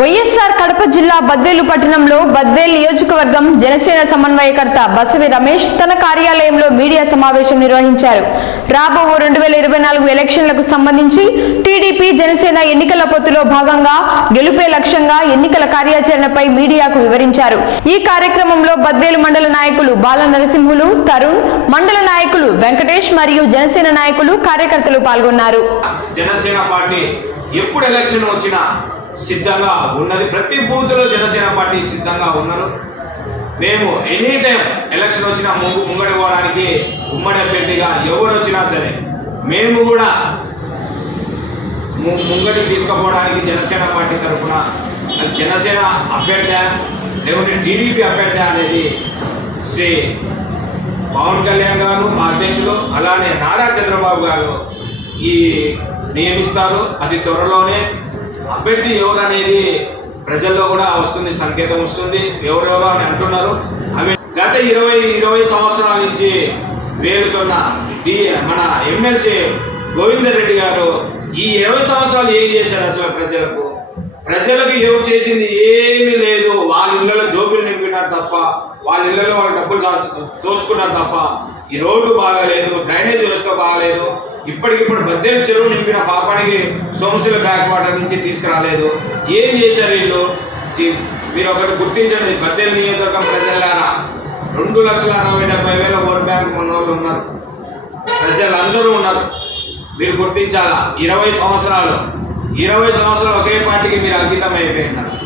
వైఎస్ఆర్ కడప జిల్లా బద్వేలు పట్టణంలో బద్వేల్ నియోజకవర్గం జనసేన సమన్వయకర్త బసవి రమేష్ తన కార్యాలయంలో మీడియా సమావేశం నిర్వహించారు. రాబో రెండు వేల ఇరవై నాలుగు ఎలక్షన్లకు సంబంధించి టీడీపీ జనసేన ఎన్నికల పొత్తులో భాగంగా గెలుపే లక్ష్యంగా ఎన్నికల కార్యాచరణపై మీడియాకు వివరించారు. ఈ కార్యక్రమంలో బద్వేలు మండల నాయకులు బాల నరసింహులు తరుణ్ మండల నాయకులు వెంకటేష్ మరియు జనసేన నాయకులు కార్యకర్తలు పాల్గొన్నారు. జనసేన పార్టీ ఎప్పుడు ఎలక్షన్ వచ్చినా సిద్ధంగా ఉన్నది. ప్రతి బూత్లో జనసేన పార్టీ సిద్ధంగా ఉన్నారు. మేము ఎనీ టైం ఎలక్షన్ వచ్చినా ముంగు ముంగడి పోవడానికి ఉమ్మడి అభ్యర్థిగా ఎవరు వచ్చినా సరే మేము కూడా ము- తీసుకుపోవడానికి జనసేన పార్టీ తరఫున అది జనసేన అభ్యర్థి లేకుంటే టీడీపీ అభ్యర్థి అనేది శ్రీ పవన్ కళ్యాణ్ గారు మా అధ్యక్షులు అలానే నారా చంద్రబాబు గారు ఈ నియమిస్తారు. అది త్వరలోనే అభ్యర్థి ఎవరు అనేది ప్రజల్లో కూడా వస్తుంది సంకేతం వస్తుంది. ఎవరెవరు అని అంటున్నారు. అవి గత ఇరవై ఇరవై సంవత్సరాల నుంచి వేలుతున్న డి మన ఎమ్మెల్సీ గోవిందరెడ్డి గారు ఈ ఇరవై సంవత్సరాలు ఏం చేశారు అసలు ప్రజలకు? ప్రజలకు ఏం చేసింది ఏమీ లేదు. వాళ్ళ ఇళ్ళలో జోబులు నింపినారు తప్ప వాళ్ళ ఇళ్ళలో వాళ్ళ డబ్బులు దోచుకున్నారు తప్ప ఈ రోడ్డు బాగాలేదు డ్రైన్ వ్యవస్థ ఇప్పటికిప్పుడు బద్దెలు చెరువు నింపిన పాపానికి సోమశిల బ్యాక్ వాటర్ నుంచి తీసుకురాలేదు. ఏం చేశారు వీళ్ళు? మీరు ఒకటి గుర్తించండి. బద్దెల నియోజకవర్గం ప్రజలారా రెండు లక్షల అరవై డెబ్బై వేల ఓట్ బ్యాంక్ ఉన్నోళ్ళు ఉన్నారు. ప్రజలందరూ ఉన్నారు. మీరు గుర్తించాలా? ఇరవై సంవత్సరాలు. ఇరవై సంవత్సరాలు ఒకే పార్టీకి మీరు అంకితం అయిపోయినారు